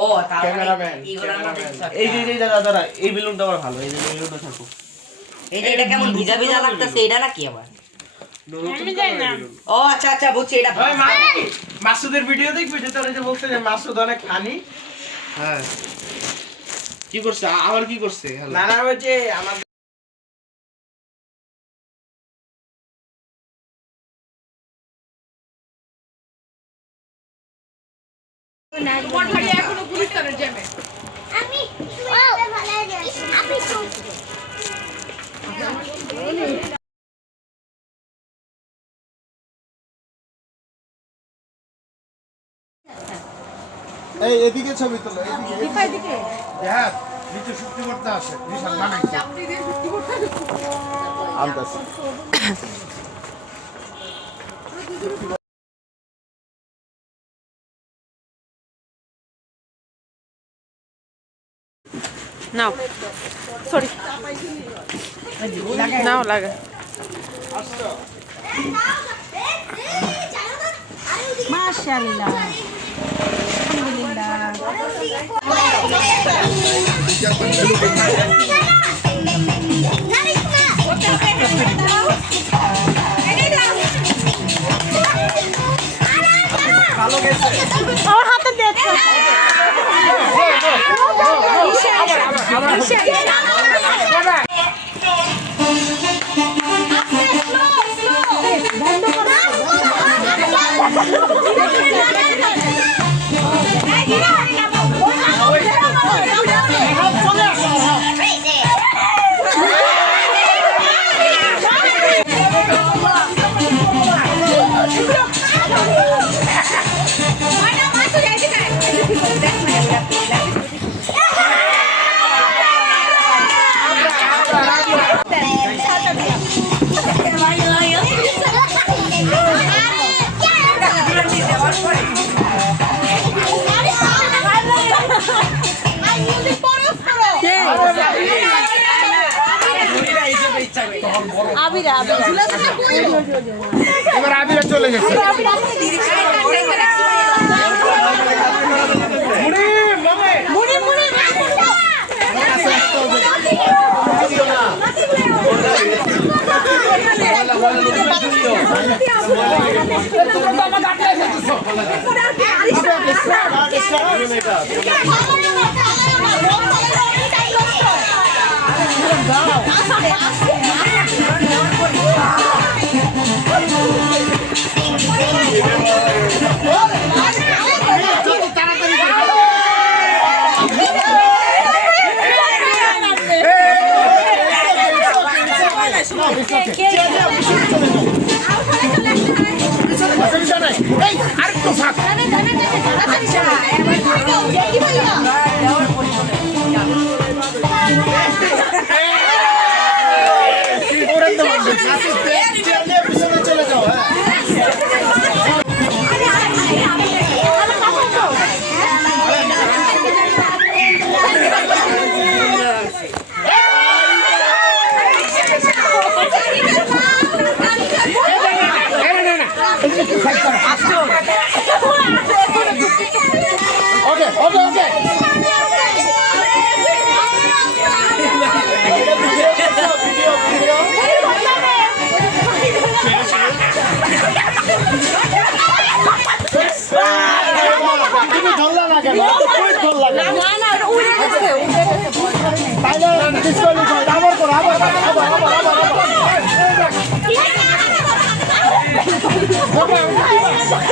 ও cameraman এই যে দাদা এই বেলুনটা আমার ভালো, এই যে বেলুনটা থাকো। এই যে এটা কেমন ভিজা ভিজা লাগতেছে, এটা নাকি আবার? আমি জানি না। ও আচ্ছা আচ্ছা বুঝছি, এটা ভাই মাসুদের ভিডিও দেখবি যে তোর যে বলতে যে মাসুদ অনেক খানি। হ্যাঁ কি করছে আবার, কি করছে? না না ওই যে আমার তোমার ভাই এখনো গুলিস্তানের জ্যামে। আমি ভালো আপনি এই এদিকে ছবি তোলো, এদিকে হ্যাঁ নিচে শুক্তি করতে আসে নিশান বানাইছে আপনি দিয়ে শুক্তি করতে আমদাসি নাও সরি নাও লাগা মাশাআল্লাহ আলহামদুলিল্লাহ ভালো গেছে আমার হাতে দেখো এবার আবিরা চলে গেছে চলে যাও ওকে ওকে ওকে তুমি ধরলা না কেন ধরলা না না উড়ে গেছে তাইলে ডিসকোয়ালিফাইড আবার করো আবার আবার আবার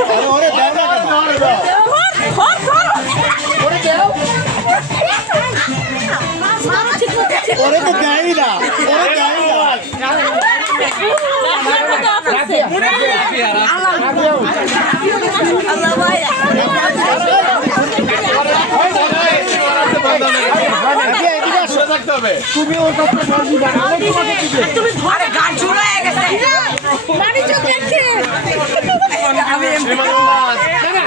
আবার ওরে দাও না কেন ওরে দাও ওরে তো দেই না ওরে দেই না আল্লাহ ভাই তুমি ওর কাছে বলবি না তুমি ধরে গান ঝুড়ে গেছে মানি চোখ দেখে আমি এমপি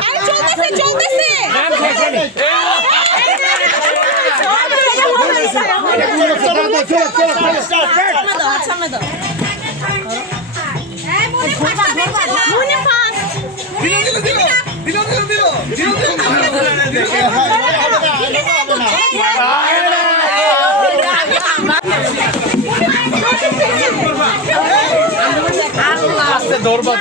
আরে চলতেছে চলতেছে সামনে দাও এই মনে ফাস্ট দিলো ধরবা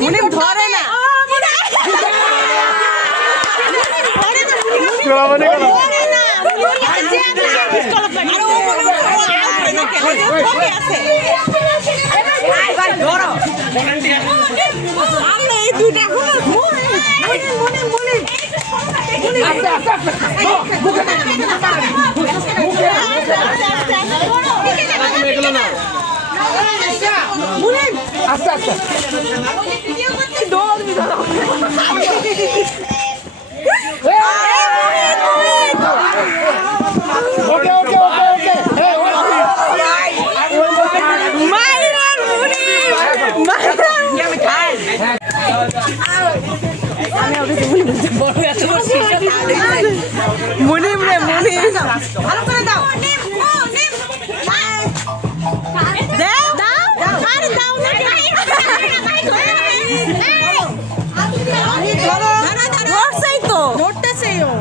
মুনিম ধরে না আস্তে আস্তে ওকে ওকে ওকে মুনিম রে মুনিম ধরছেই তো ধরতেছেই ও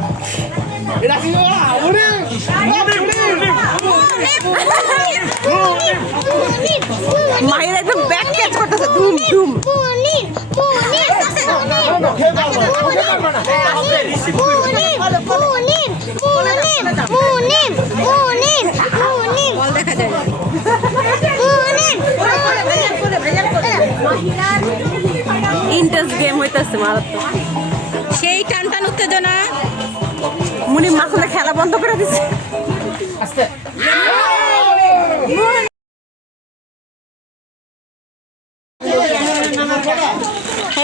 মায়ের একদম ব্যাক ক্যাচ করতেছে ধুম ধুম ইন্টারেস্ট গেম হইতেছে মারাত্মক সেই টান টান উত্তেজনা মুনি মাখনে খেলা বন্ধ করে দিচ্ছে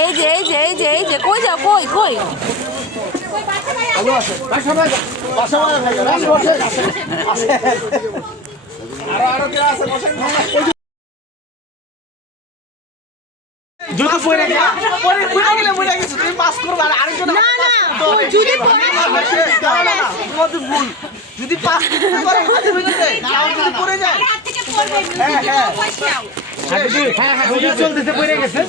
এই যে এই যে এই যে এই যে কই যাও কই কই জুতো পরে গেলে মরে গেছে তুমি পাস করবা আর আরেকজন না না যদি তোমাদের ভুল যদি পাস করে হাতে ভেঙে যায় আর যদি পড়ে যায় হাত থেকে পড়বে চলতেছে পড়ে গেছে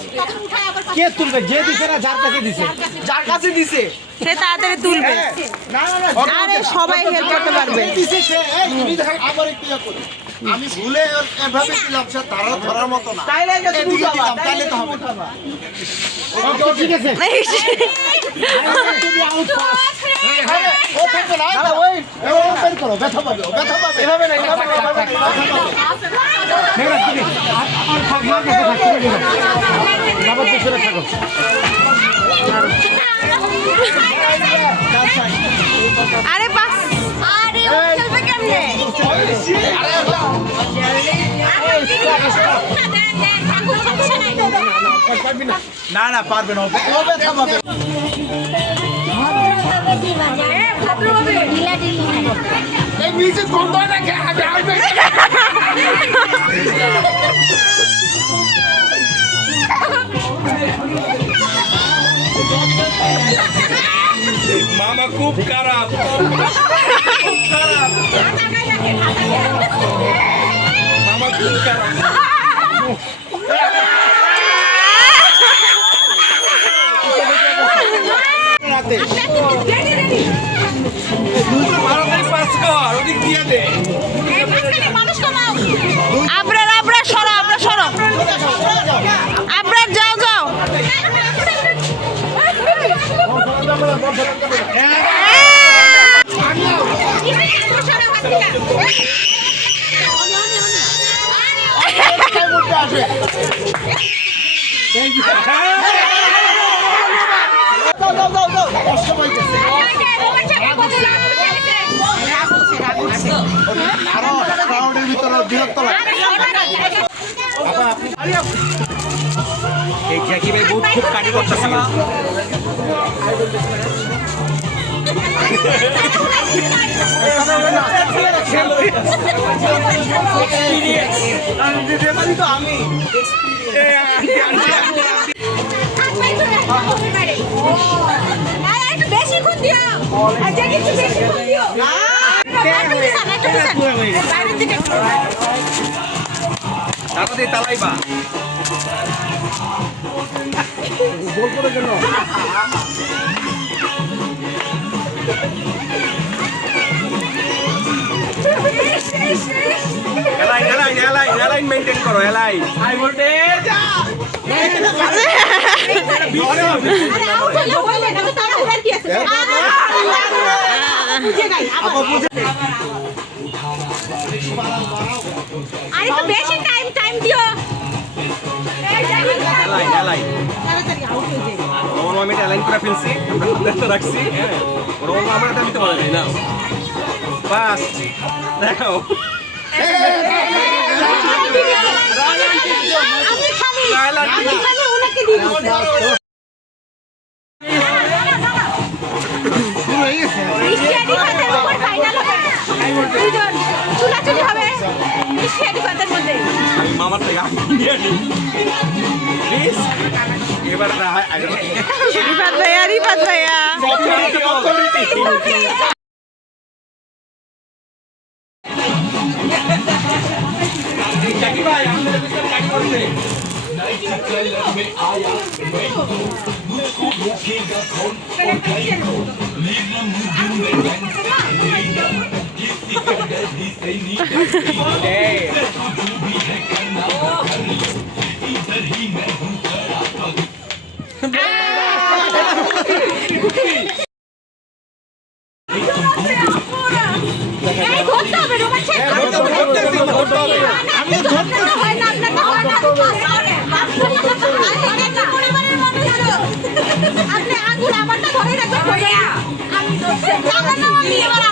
কে তুলবে যে দিছে না যার কাছে দিছে যার কাছে দিছে সে তাড়াতাড়ি তুলবে না না না আরে সবাই হেল্প করতে পারবে দিছে সে এই তুমি দেখো আবার একটু করি আমি ভুলে এভাবে দিলাম সে তারা ধরার মতো না তাইলে এদিকে দিলাম তাইলে তো হবে ওকে ঠিক আছে ও থাকবে না না ওই বের করো ব্যথা পাবে এভাবে না মেরা ঠিক আছে আর থাক না বাবা পিছনে থাকো আরে বাস আরে ও খেলবে কেমনে না না পারবে না ও ব্যথা পাবে এই মিউজিক বন্ধ না কে আগে আসবে মামা খুব খারাপ মামা খুব খারাপ আবরার আবরার সরো আবরার সরো আবরার যাও যাও এই জ্যাকি ভাই বহুত খুব কাটি করতেছে বেশি খুন দিও আর জানি একটু বেশি খুন দিও বাইরের দিকে তাড়াতাড়ি তালাইবা এলাই লাইন মেইনটেইন করো এলাই হাই ভোল্টেজ আরে আউট হলে হইলে না তো তার আর কি আছে বুঝে নাই আবার বুঝে আরে তো বেশি টাইম দিও এলাই এলাই তাড়াতাড়ি আউট হয়ে যাই ওর আমি এটা লাইন করে ফেলছি আমরা রাখছি হ্যাঁ ওর আমরা এটা দিতে পারি না বাস দেখো আমি খালি ওনাকে দিয়ে দিই মিষ্টি খাতের উপর ফাইনাল হবে দুইজন চুলাচুলি হবে মিষ্টি খাতের মধ্যে আমি মামার থেকে দিয়ে দিই প্লিজ এবার রিফাত ভাইয়া জাকি ভাই আমাদের বিস্তার কাজ করতে এই ধরতে হবে রোমান শেখ আমি ধরতে হয় না আপনার পরিবারের মানুষ আপনি আগুন আমারটা ধরে রাখবেন ভাইয়া আমি ধরতে জামাই না আমি এবার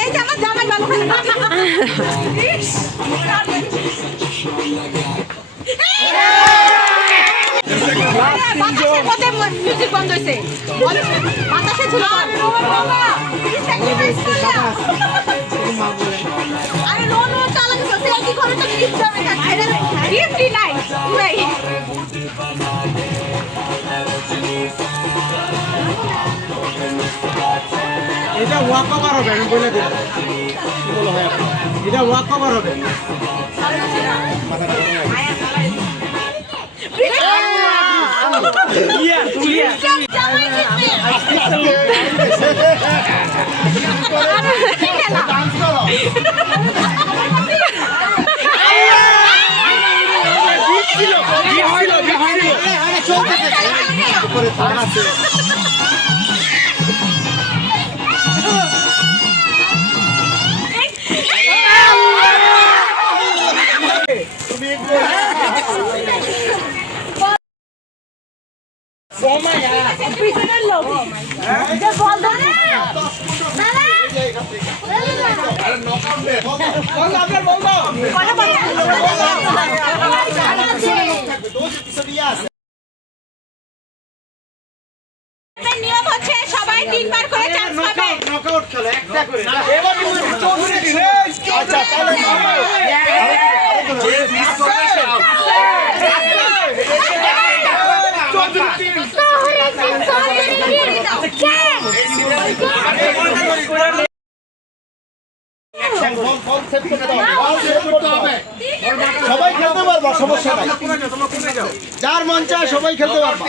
এই যে আমার জামাই ভালো বাতাসের মধ্যে মিউজিক বন্ধ হয়েছে বাতাসে ছিল আরে নো চালা গেছে কি করে তো গিফট যাবে গিফটই নাই নাই এটা ওয়াক ওভার হবে আমি বলে দিই কি বলো হয় এটা ওয়াক ওভার হবে ডান্স করো উপরে থানা আছে পিছনের লোক যে বল ধরে আরে নকআউট দে বল আপনার বল নিয়ম হচ্ছে সবাই তিনবার করে চান্স পাবে নকআউট খেলো একটা করে এবার চৌধুরী দিন আচ্ছা তাহলে যে মিস করবে সে আউট চৌধুরী দিন সবাই খেলতে পারবো সমস্যা নাই যার মন চায় সবাই খেলতে পারবো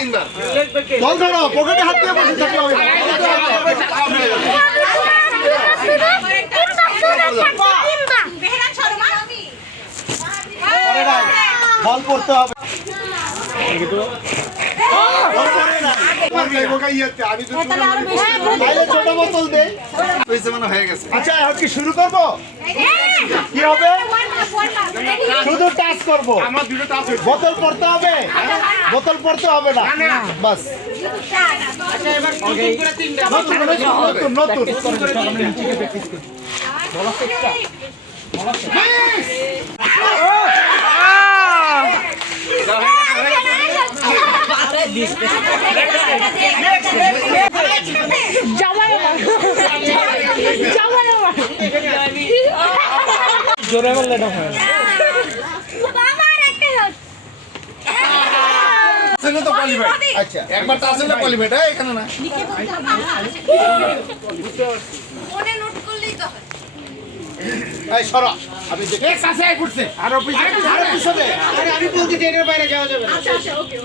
বল ধরো পকেটে হাত দিয়ে বসে থাকলে হবে বল পড়তে হবে ছোট বোতল দে হয়ে গেছে আচ্ছা এখন কি শুরু করবো কি হবে শুধু টাচ করবো বোতল পড়তে হবে বোতল পড়তে হবে না বাস নতুন নতুন জোরে বললে না হয় আচ্ছা একবার টাচ হলে কোয়ালিফাইড এখানে না এই সরা আমি দেখি এক কাছে আই করছে আর পিছনে আরে আমি বলছি যে এর বাইরে যাওয়া যাবে না আচ্ছা আচ্ছা ওকে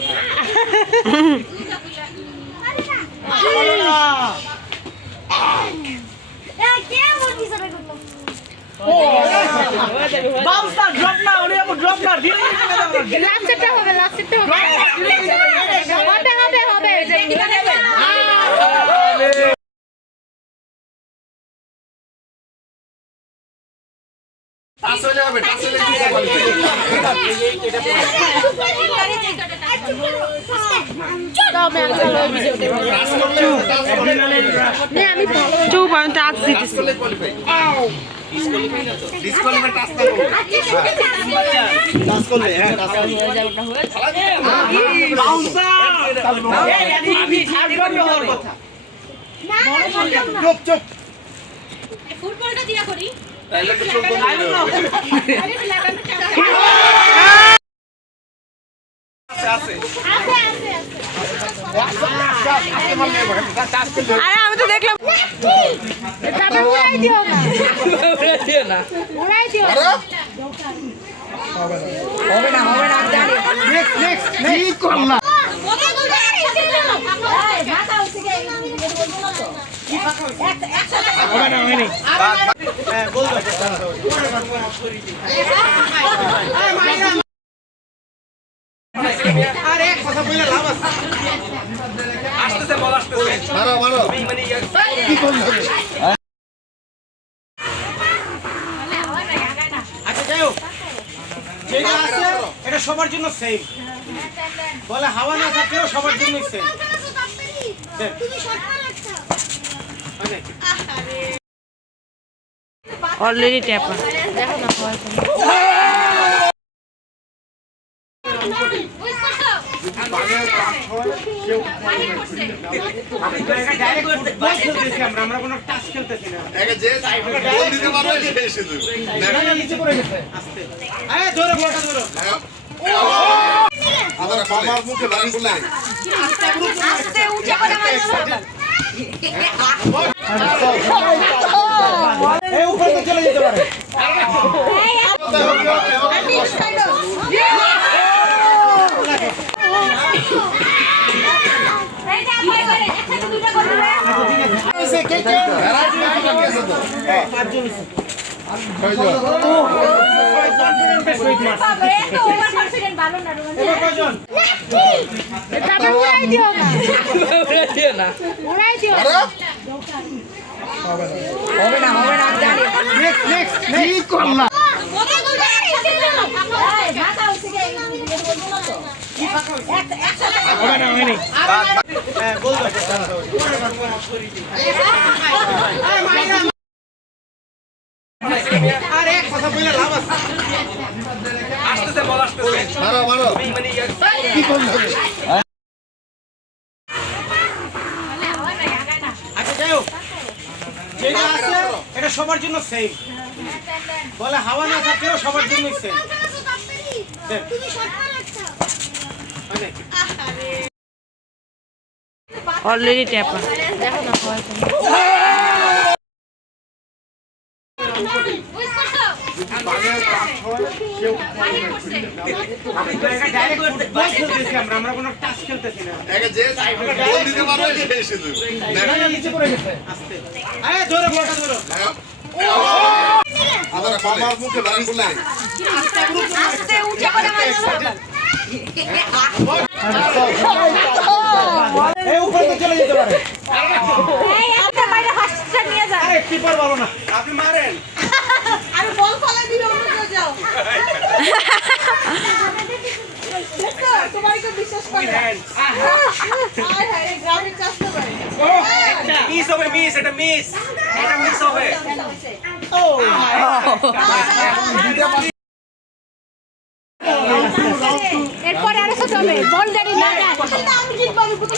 বাউন্সার ড্রপ না ওরে আপু ড্রপ না লাস্টেরটা হবে লাস্টেরটা হবে হবে আসলে হবে আসলে কি চুপ আমি টাচ দিতেছি ডিসকোয়ালিফাই টাচ না করো টাচ করলে হ্যাঁ টাচ করলে চুপ চুপ ফুটবলটা দিয়া করি তাইলে তো চুপ বন্ধ হবে আরে লাগানো আছে আরে আমি তো দেখলাম দাদা উড়াই দিও না উড়াই দিও না হবে না জানি নেক্সট নেক্সট কি করলা হবে না হয়নি হ্যাঁ বল দাও আরে এক কথা বলে লাভ আছে আসতেছে বল আসতেছে মারো মারো মানে কি করলা আচ্ছা যাই হোক যেটা আছে এটা সবার জন্য সেম বলে হাওয়া না থাকলেও সবার জন্য সেম অলরেডি ট্যাপার দেখো না হয় আমরা কোনো টাচ খেলতেছি না একে যে বল দিতে পারবে সেই শুধু নিচে পড়ে গেছে আস্তে আরে জোরে বলটা ধরো আবার বাবার মুখে বাড়ি বলে আস্তে উঁচা করে মারো এই উপরে তো চলে যেতে পারে আমি সাইড এইটা আমার করে একসাথে দুটো করবে এসে কে কে ভ্যারাইটি আছে তো পাঁচজন হয়ে যাও বাবা এই তো ওভার কনফিডেন্ট ভালো না এবার কয়জন দাদা উড়াই দিও না উড়াই দিও না হবে না জানি নেক্সট নেক্সট কি করলা ওকে দুটো একসাথে মাথা উঠে গেছে একসাথে হবে না হয়নি হ্যাঁ বল দাও আরে এক কথা বলে লাভ আছে আসতেছে বল আসতেছে মারো মারো মানে কি করলা আচ্ছা যাই হোক যেটা আছে এটা সবার জন্য সেম বলে হাওয়া না থাকলেও সবার জন্য সেম তুমি শর্টকাট লাগছো অলরেডি ট্যাপার দেখো না হয় আমরা কোনো টাচ খেলতেছি না একে যে বল দিতে পারবে সেই শুধু নিচে পড়ে গেছে আস্তে আরে জোরে বলটা ধরো আবার বাবার মুখে বাড়ি বলে আস্তে উঁচা করে মারো এই উপরে তো চলে যেতে পারে এই একটা বাইরে হাসটা নিয়ে যা আরে কিপার বলো না আপনি মারেন আমি বল ফলাই দিই অন্য কেউ যাও তোমার কি বিশ্বাস করে হায় হায় এই গ্রামের চাষতে পারে মিস হবে মিস এটা মিস হবে এরপর আরো তো চলে বল জানি না আমি জিতবো আমি প্রথম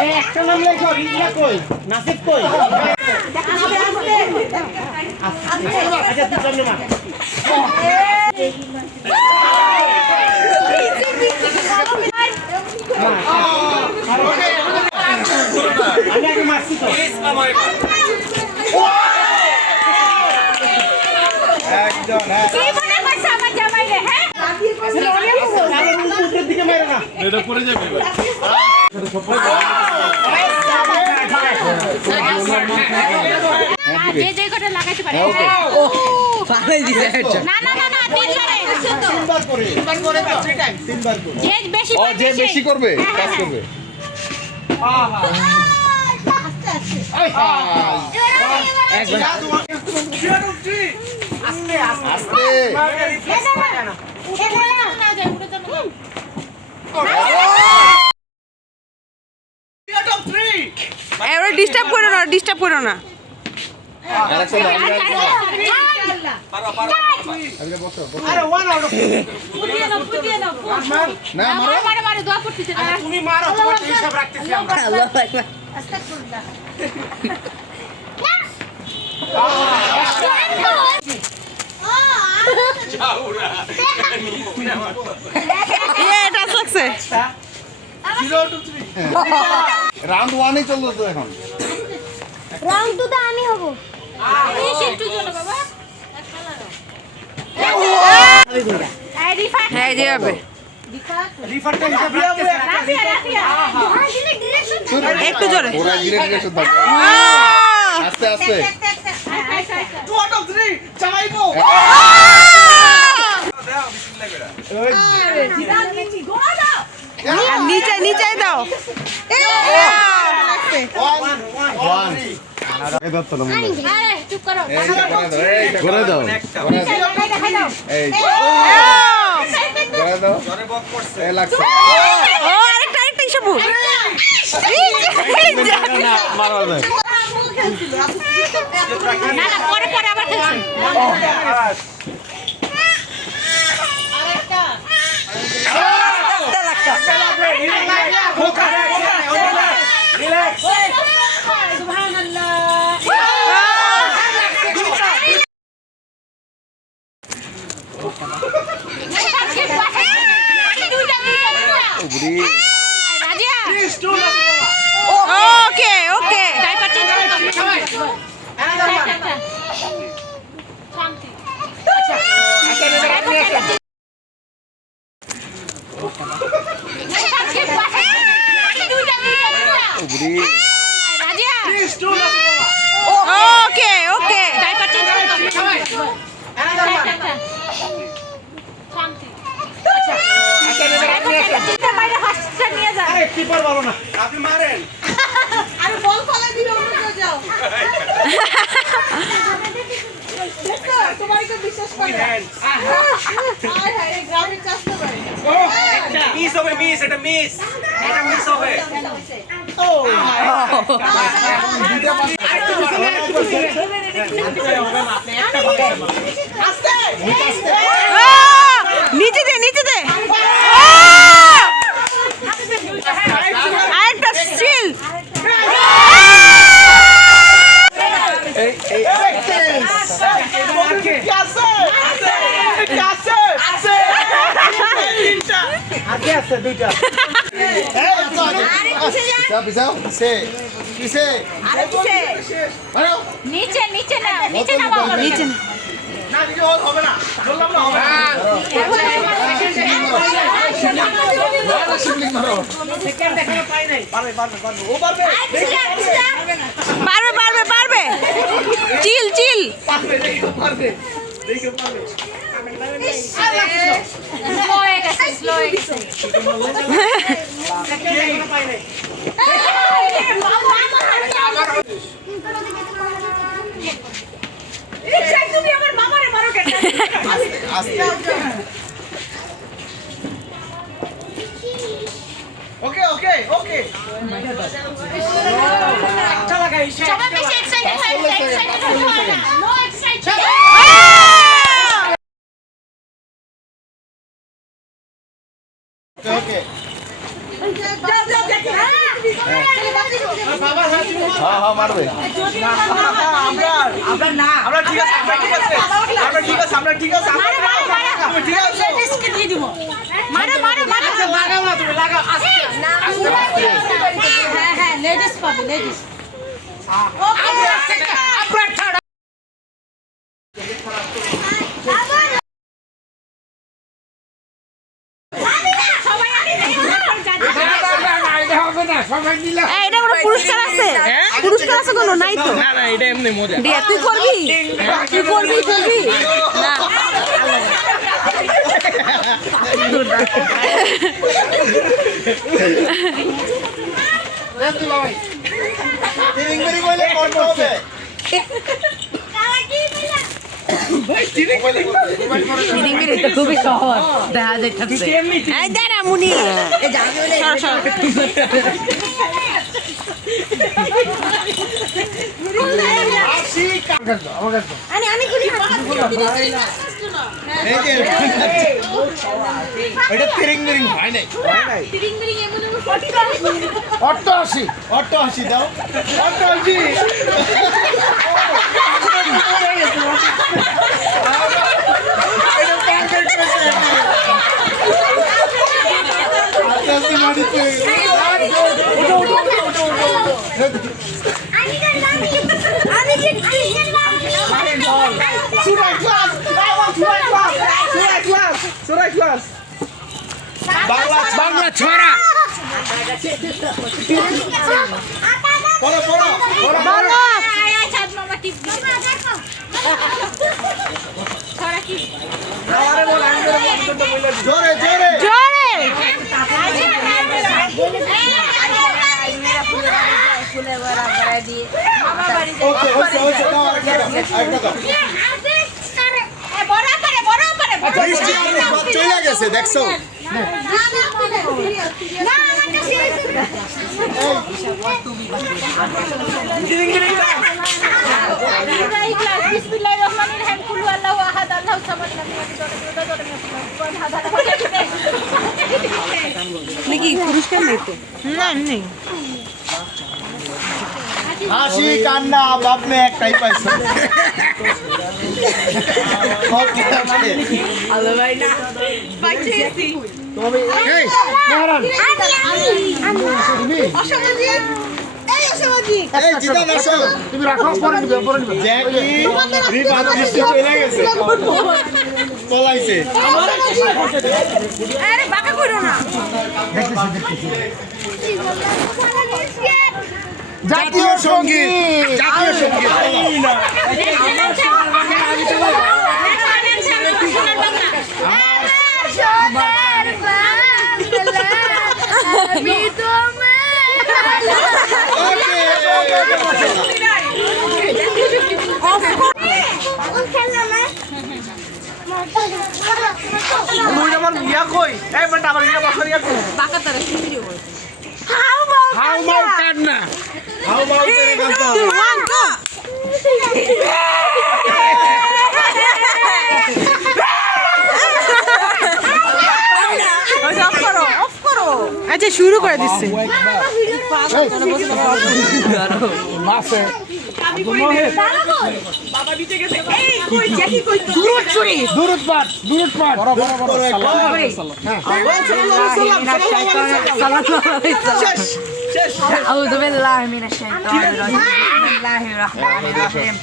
এই একটা নাম লেখো ইয়া কই নাসিব কই আচ্ছা তুই সামনে মার আমি আগে মারছি তো মিস আমার একজন হ্যাঁ কি মনে করছ আমার জামাই রে হ্যাঁ উপরের দিকে মেরে না এটা পড়ে যাবে এবার যে যে কটা লাগাইতে পারে ওকে পালাই দিছে না না না না তিনবারে তিনবার করে তিনবার করে যে বেশি ও পারবে যে সে। বেশি করবে হ্যাঁ, কাজ হ্যাঁ, করবে আস্তে এবারে ডিস্টার্ব করো না, ডিস্টার্ব করো না। আরেকটা দাও, পারো বসো আরে ওয়ান আউট অফ না মারো মারে মারে দোয়া করতেছে না তুমি মারো তোমার হিসাব রাখতেছি আমরা এটা লাগছে। রাউন্ড 1 এই চলতো তো এখন রাউন্ড 2 তে আমি হব একটু জন্য বাবা এই রিফা হ্যাঁ যে হবে। রিফারটা হিসাব রাখতেছি রাফিয়া রাফিয়া একটু জোরে। ওরা ধীরে ধীরে শুদ্ধ আস্তে আস্তে টু আউট অফ 3 চালাইবো দাও বিসমিল্লাহ করে আর নিচে নিচে দাও। ওয়ান এই দাও তো আরে চুপ করো করে দাও একটা দেখাই দাও এই করে দাও জরে বক করছে এই লাগছে ও আরেকটা আরেকটা হিসাব। মারো যায় না না পরে পরে আবার খেলছি রাজিয়া ওকে ওকে। ডাইপার চেঞ্জ করো শান্তি রাজিয়া ওকে ওকে। ডাইপার চেঞ্জ করো শান্তি বাইরে হাসটা নিয়ে যা আরে কিপার বলো না আপনি মারেন আরে বল ফলাই দিবে অন্য কেউ যাও তোমার কি বিশ্বাস করে আয় হায় এই গ্রাউন্ডে চাষ তো ভাই মিস হবে মিস এটা মিস হবে নিচে দে নিচে দে। আরেকটা স্টিল। আগে আছে দুইটা পিছাও পিছাও পিছে পিছে আরে কিসে মারো নিচে নিচে না নিচে না বাবা নিচে না। না কিছু হবে না বললাম না হবে মারো শিবলিং মারো সেকেন্ড এখনো পাই নাই পারবে পারবে পারবে ও পারবে পারবে পারবে পারবে। চিল চিল। পারবে দেখো পারবে দেখো পারবে স্লো হয়ে গেছে স্লো হয়ে গেছে সেকেন্ড এখনো পাই নাই তুমি আমার মামারে মারো কেন আস্তে ওকে ওকে ওকে একটা লাগাই সবাই বেশি এক্সাইটেড হয়ে গেছে এক্সাইটেড হয়ে না নো এক্সাইটেড ওকে যাও যাও দেখি বাবা হ্যাঁ হ্যাঁ মারবে আমরা না আমরা ঠিক আছে আমরা ঠিক আছে আমরা ঠিক আছে আমরা ঠিক আছে আমরা ঠিক আছে লেডিসকে দিয়ে দিব মারো মারো মারো লাগাও না তুমি লাগাও আস্তে হ্যাঁ হ্যাঁ লেডিস পাবে লেডিস সবাই আগে এটা কোনো পুরস্কার আছে? পুরস্কার আছে কোনো? নাই তো। না না এটা এমনি মজা দিয়া তুই করবি? তুই করবি? না। তিরিং বিরিং হইলে করতে হবে। খুবই সহজ দেখা যাচ্ছে। এই দাঁড়া মুনি, আমি করি এটা তিরিং বিরিং হয় নাই। তিরিং বিরিং এমন অট্টাশি দাও, 88। বাংলা ছড়া পড়ো জোরে জোরে ওকে দাও আরেকটা দাও। বৃষ্টি চলে গেছে দেখছো। নাকি পুরস্কার নেই তো? না নেই। হাসি কান্না বাপ মে একটাই পাইছো। তুমি রাখো পরে নিবে জ্যাকি রিবাদ বৃষ্টি চলে গেছে, পলাইছে। আরে বাঁকা করো না। জাতীয় সঙ্গীত হাউ মাউ কান্না হাউ মাউ করে গাইতে হবে। আচ্ছা শুরু করে দিচ্ছে। আউযু বিল্লাহি মিনাশ শাইতানির রাজিম। বিসমিল্লাহির রাহমানির রাহিম।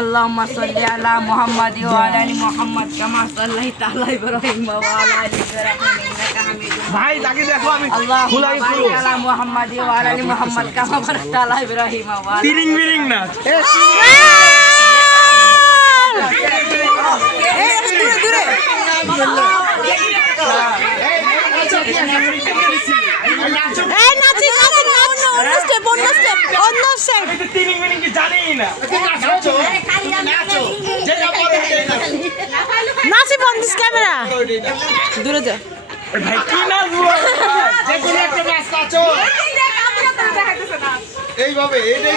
আল্লাহুম্মা সাল্লি আলা মুহাম্মাদ ওয়া আলা আলি মুহাম্মাদ কামা সাল্লাইতা আলা ইব্রাহিম ওয়া আলা আলি ইব্রাহিম ইন্নাকা হামিদুম ভাই তাকে দেখো আমি আল্লাহুম্মা বারিক আলা মুহাম্মাদ ওয়া আলা আলি মুহাম্মাদ কামা বারাকতা আলা ইব্রাহিম ওয়া আলা তিরিং বিরিং নাচ এই নাচি অন্য স্টেপ তিরিং বিরিং কি জানি না নাচি বন্ধ ক্যামেরা দূরে যা। ভাই কি নাচবো যে কোনো একটা নাচ নাচো এইভাবে এটাই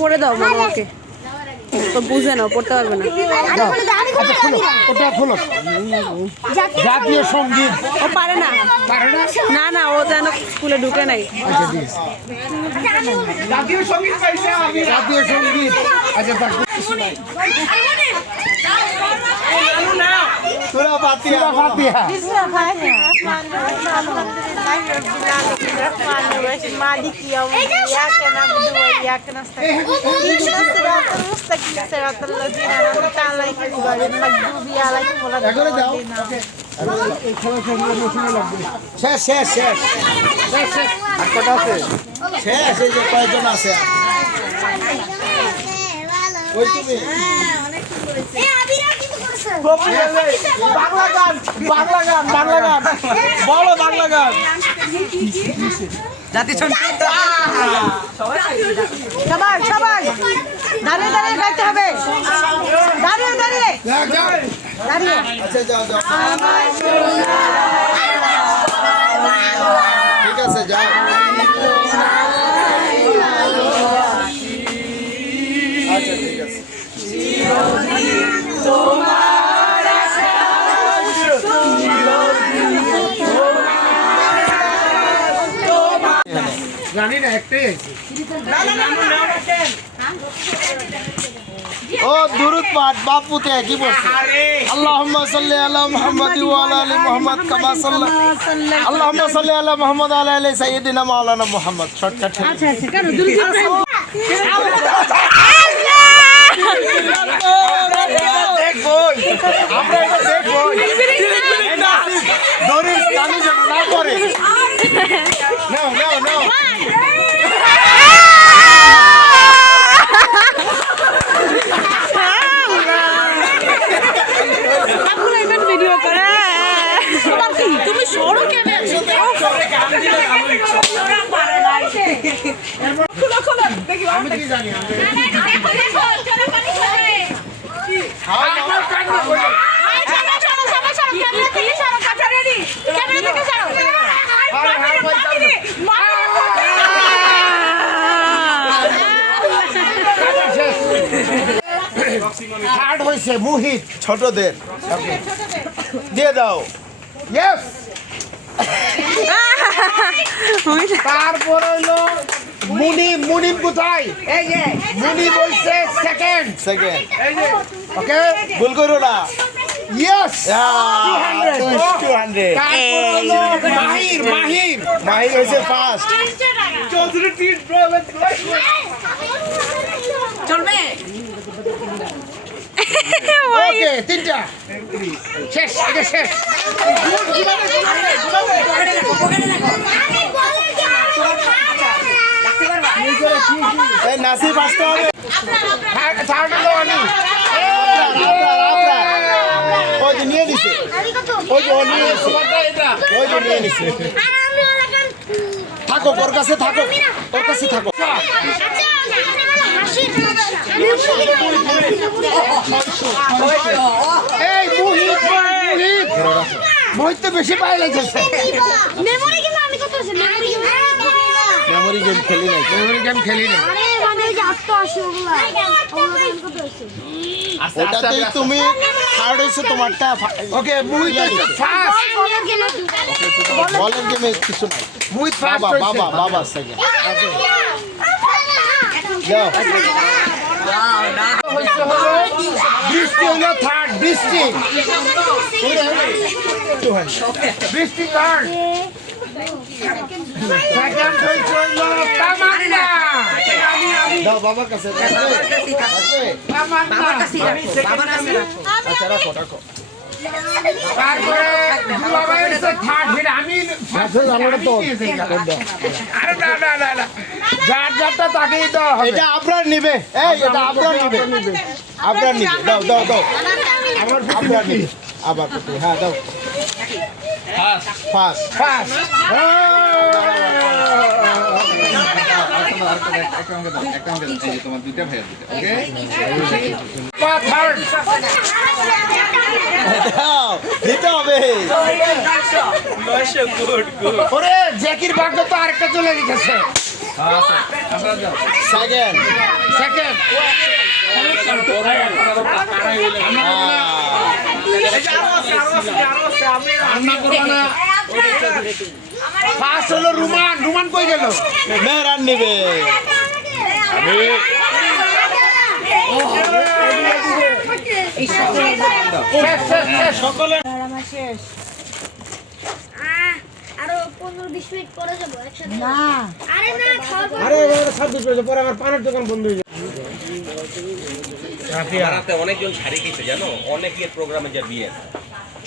পড়ে দাও মামাকে, তো বুঝে নাও, পড়তে পারবে না। ওটা খোলো জাতীয় সঙ্গীত ও পারে না, না না, ও যেন স্কুলে ঢুকে নাই। জাতীয় সঙ্গীত পাইছে আমি জাতীয় সঙ্গীত আচ্ছা সূরা ফাতিহা সূরা ফাতিহা এখনো দাও শেষ শেষ শেষ আর কটা আছে শেষ এই যে কয়জন আছে ওই তুমি বাংলা গান বাংলা গান বাংলা গান বলো বাংলা গান জাতি সঙ্গীত সবাই সবাই দাঁড়িয়ে দাঁড়িয়ে গাইতে হবে দাঁড়িয়ে দাঁড়িয়ে দাঁড়িয়ে আচ্ছা যাও যাও ঠিক আছে যাও আচ্ছা ঠিক আছে জানি না একটাই ও দুরুদ পাঠ বাপুতে কি বলছে আল্লাহুম্মা সাল্লি আলা মুহাম্মাদ ওয়া আলা আলি মুহাম্মাদ কামা সাল্লাল্লাহু আল্লাহুম্মা সাল্লি আলা মুহাম্মাদ ওয়া আলা আলি সাইয়্যিদিনা মাওলানা মুহাম্মদ শর্টকাট আচ্ছা আচ্ছা কেন দুর্গা আমরা এটা দেখবো দরিস কানে যেন না করে নাও নাও নাও ভিডিও করে তুমি সরো কেন আমি কি জানি থার্ড হয়েছে মুহিত ছোটদের দিয়ে দাও ইয়েস তারপর হইলো মুনিম মুনিম কোথায় এই যে মুনিম হইছে সেকেন্ড সেকেন্ড ওকে ভুল করো না ইয়েস 200 তারপর হইলো মাহির মাহির মাহির হইছে ফার্স্ট চৌধুরী টিম চলবে ওকে তিনটা শেষ এটা শেষ এই নাসিব আসতে হবে থার্ড হলো আমি ওই যে নিয়ে নিছে ওই যে ও নিয়ে নিছে ওই যে নিয়ে নিছে থাকো ওর কাছে থাকো ওর কাছে থাকো এই মুহিত মুহিত মুহিত তো বেশি পাই লাগছে মেমোরি গেম আমি কত আছে মেমোরি গেম খেলি নাই মেমোরি গেম খেলি নাই আরে মানে ওই যে 880 ওগুলা ওগুলা কত আছে ওটাতেই তুমি থার্ড হইছো তোমারটা ওকে মুহিত ফার্স্ট বলের গেমে কিছু নাই মুহিত ফার্স্ট হইছে বাবা বাবা সেকেন্ড যাও বৃষ্টি হলো থার্ড বৃষ্টি বৃষ্টি থার্ড সেকেন্ড হইলো তামান্না দাও বাবার কাছে তামান্না আচ্ছা রাখো রাখো তারপরে দুলাভাই হচ্ছে থার্ড হিট আমি আরে না না না না যার যারটা তাকেই দাও এটা আপনার নিবে এই এটা আপনার নিবে আপনার নিবে দাও দাও দাও আমার আপনার নিবে আবার হ্যাঁ দাও ফাস্ট ফাস্ট তোমার দুইটা ভাইয়া দিতে ওকে থার্ড দাও দিতে হবে ওরে জ্যাকির ভাগ্য তো আরেকটা চলে গেছে সেকেন্ড সেকেন্ড ফার্স্ট হলো রুমান রুমান কই গেল মেহরান নিবে আরো 15-20 মিনিট পরে যাবো একসাথে। না আরে না খাওয়ার পর আরে এবার সব দুটো পরে আমার পানের দোকান বন্ধ হয়ে যাবে। রাতে অনেকজন শাড়ি কিনছে জানো, অনেকের প্রোগ্রামে যা বিয়ে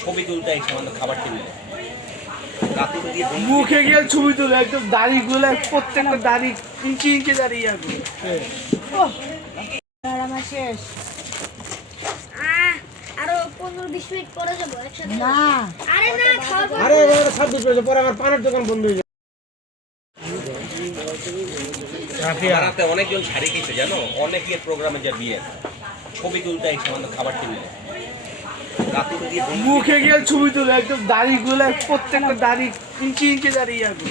ছবি তুলতে এসে আমাদের খাবার টেবিলে রাতে দিয়ে মুখে গিয়ে ছবি তুলে একদম দাড়িগুলো প্রত্যেকটা দাড়ি ইঞ্চি ইঞ্চি দাঁড়িয়ে যাবে। আমার শেষ আরো 15-20 মিনিট পরে যাবো একসাথে। না আরে না খাওয়ার পর আরে এবার সব দুটো পরে আমার পানের দোকান বন্ধ হয়ে যাবে। রাতে অনেকজন শাড়ি কিনছে জানো, অনেকের প্রোগ্রামে যা বিয়ে ছবি তুলতে এসে আমাদের খাবার টেবিলে রাতে দিয়ে মুখে গিয়ে ছবি তুলে একদম দাড়িগুলো প্রত্যেকটা দাড়ি ইঞ্চি ইঞ্চি দাঁড়িয়ে যাবে।